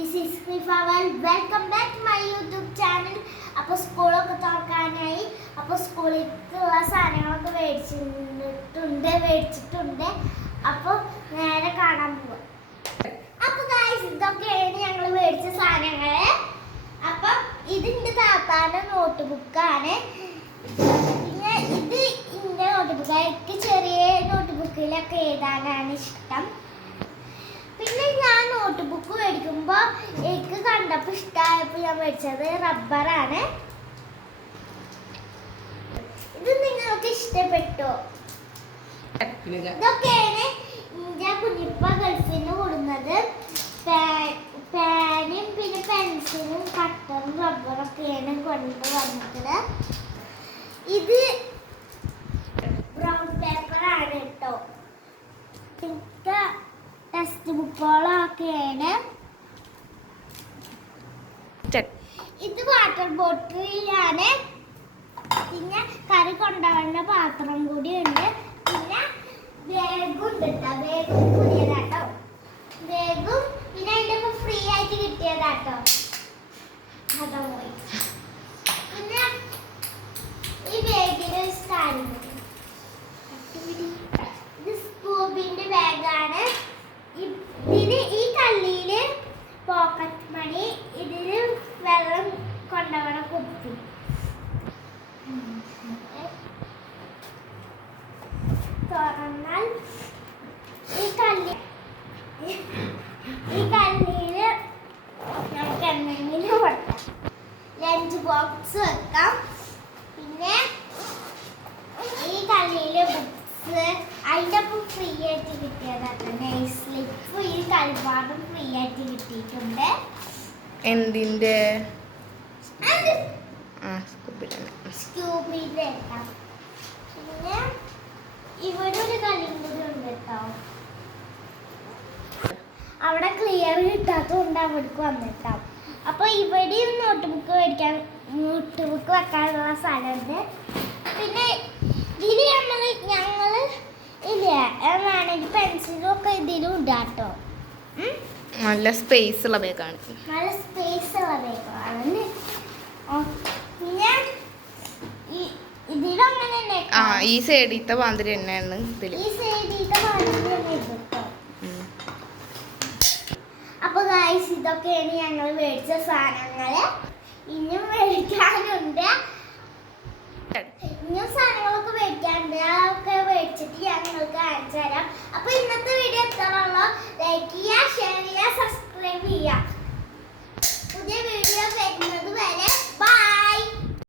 This is Rifawal. Welcome back to my YouTube channel. അപ്പോൾ സ്കൂളൊക്കെ തുറക്കാനായി അപ്പോൾ സ്കൂളിലേക്കുള്ള സാധനങ്ങളൊക്കെ മേടിച്ചിട്ടുണ്ട്. അപ്പോൾ നേരെ കാണാൻ പോവാം. അപ്പോൾ ഗൈസ് ഇതൊക്കെയാണ് ഞങ്ങൾ മേടിച്ച സാധനങ്ങൾ. അപ്പോൾ ഇതിൻ്റെ താത്താൻ്റെ നോട്ട് ബുക്കാണ്. പിന്നെ ഇത് എൻ്റെ നോട്ട് ബുക്ക്. എനിക്ക് ചെറിയ നോട്ട് ബുക്കിലൊക്കെ എഴുതാനാണ് ഇഷ്ടം. പിന്നെ ഞാൻ നോട്ട് ബുക്ക് മേടിക്കുമ്പോൾ എനിക്ക് കണ്ടപ്പോൾ ഇഷ്ടമായപ്പോൾ ഞാൻ മേടിച്ചത് റബ്ബറാണ്. ഇത് നിങ്ങൾക്ക് ഇഷ്ടപ്പെട്ടോ? ഇതൊക്കെയാണ് എൻ്റെ കുഞ്ഞിപ്പ ഗൾഫിൽ നിന്ന് കൊടുക്കുന്നത്. പേനും പിന്നെ പെൻസിലും കട്ടറും റബ്ബറൊക്കെയാണ് കൊണ്ടുവന്നിട്ട്. ഇത് ബ്രൗൺ പേപ്പറാണ് കേട്ടോ. പിന്നെ ടെക്സ്റ്റ് ബുക്കുകളൊക്കെയാണ്. ഇത് വാട്ടർ ബോട്ടിലാണ്. പിന്നെ കറി കൊണ്ടുവന്ന പാത്രം കൂടി ഉണ്ട്. പിന്നെ ബാഗും ഉണ്ട് കേട്ടോ. ബാഗും പുതിയതാട്ടോ. ബാഗും പിന്നെ അതിൻ്റെ ഫ്രീ ആയിട്ട് കിട്ടിയതാട്ടോ. അതോ പോയി. പിന്നെ ഈ ബാഗിന് സ്റ്റാൻഡ്. ഇത് സ്കൂബിന്റെ ബാഗാണ്. ഇതിന് ഈ കള്ളിയില് പോക്കറ്റ് മണി, ഇതില് വെള്ളം കൊണ്ടുപോകണ കുപ്പി. തുറന്നാൽ ഈ കള്ളിയില് നമുക്ക് എന്തെങ്കിലും വെക്കാം. ലഞ്ച് ബോക്സ് വെക്കാം. പിന്നെ ഈ കള്ളിയില് ബുക്സ് അതിൻ്റെ ഒപ്പം ഫ്രീ ആയിട്ട് കിട്ടിയതാണ്. നെയിം സ്ലിപ്പ് ഈ കളിപ്പാടും ഫ്രീ ആയിട്ട് കിട്ടിയിട്ടുണ്ട്. എന്തിന്റെ? സ്കൂബിന്റെ. പിന്നെ ഇവിടെ ഒരു കളിയും കൂടി ഉണ്ട് കേട്ടോ. അവിടെ ക്ലിയർ കിട്ടാത്തതുകൊണ്ട് അവിടേക്ക് വന്നിട്ടാവും. അപ്പൊ ഇവിടെയും നോട്ട് ബുക്ക് വെക്കാനുള്ള സ്ഥലമുണ്ട്. പിന്നെ ഇതിൽ ഞങ്ങള് ഇല്ല വേണമെങ്കിൽ പെൻസിലും ഒക്കെ ഇതിലും ഇടാട്ടോ. നല്ല സ്പേസ് ഉള്ള ബാഗാണ്. നല്ല സ്പേസ് ഉള്ള ബാഗാണ്. പിന്നെ ഇതിലങ്ങനെ ഈ സൈഡിലത്തെ മാതിരി തന്നെയാണ് ഇതിൽ. ഈ സൈഡിലത്തെ മാതിരി തന്നെ ഇട്ടോ. അപ്പൊ ഗൈസ് ഇതൊക്കെയാണ് ഞങ്ങൾ മേടിച്ച സാധനങ്ങള്. ഇനിയും മേടിക്കാനുണ്ട്. ഇനിയും സാധനങ്ങളൊക്കെ മേടിക്കാനുണ്ട്. അതൊക്കെ മേടിച്ചിട്ട് ഞങ്ങൾക്ക് കാണിച്ചു തരാം. അപ്പൊ ഇന്നത്തെ വീഡിയോ എത്രയുള്ളൂ? ലൈക്ക് ചെയ്യുക, ഷെയർ ചെയ്യുക, സബ്സ്ക്രൈബ്